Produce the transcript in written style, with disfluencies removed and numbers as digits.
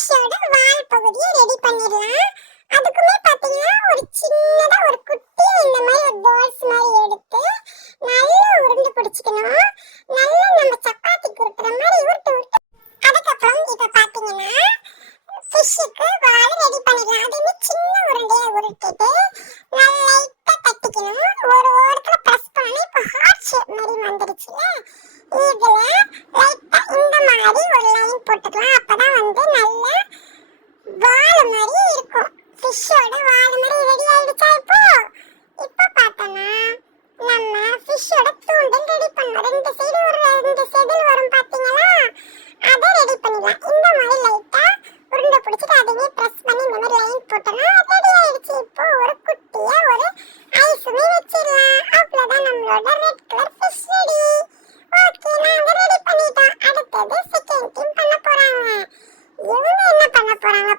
ஃபிஷ்ஷோட வால் பகுதியை ரெடி பண்ணிடலாம். அதுக்குமே பாத்தீங்கன்னா ஒரு சின்னதா ஒரு குட்டியா இந்த மாதிரி ஒரு பால்ஸ் மாதிரி எடுத்து நல்லா உருண்டு பிடிச்சிக்கணும். நல்லா நம்ம சப்பாத்திக்கு உருட்டுற மாதிரி உருட்டு உருட்டு. அதுக்கப்புறம் இப்ப பாத்தீங்கன்னா ஃபிஷ்ஷுக்கு வால் ரெடி பண்ணிடலாம். அதுவுமே சின்ன உருண்டையா உருட்டிட்டு நல்லா லைட்டா தட்டிக்கணும். ஒரு ஓரத்துல பிரஸ் பண்ணி இப்போ ஹார்ட் ஷேப் மாதிரி வந்துருச்சுல, இதுல லைட்டா இந்த மாதிரி ஒரு லைன் போட்டுக்கலாம். அப்பதான் வந்து நல்ல வால் மாதிரி இருக்கும். ஃபிஷ்ஷோட வால் மாதிரி ரெடி ஆயிடுச்சா? இப்போ பார்த்தோன்னா நம்ம ஃபிஷ்ஷோட தூண்டல் ரெடி பண்ணோம். ரெண்டு சைடு ஒரு ரெண்டு செதில் வரும் பார்த்தீங்களா, அதை ரெடி பண்ணிடலாம். இந்த மாதிரி லைட்டா உருண்டை பிடிச்சிட்டு அதையே ப்ரெஸ் பண்ணி இந்த மாதிரி லைன் போட்டோம்னா ரெடி ஆயிடுச்சு. இப்போ ஒரு குட்டியா ஒரு ஐஸுமே வச்சிடலாம். அவ்வளோதான், நம்மளோட red colour fish ready. Okay, நாங்கள் ரெடி பண்ணிட்டோம். அடுத்தது செகண்ட் டீம் பண்ண போறாங்க. இவங்க என்ன பண்ண போறாங்க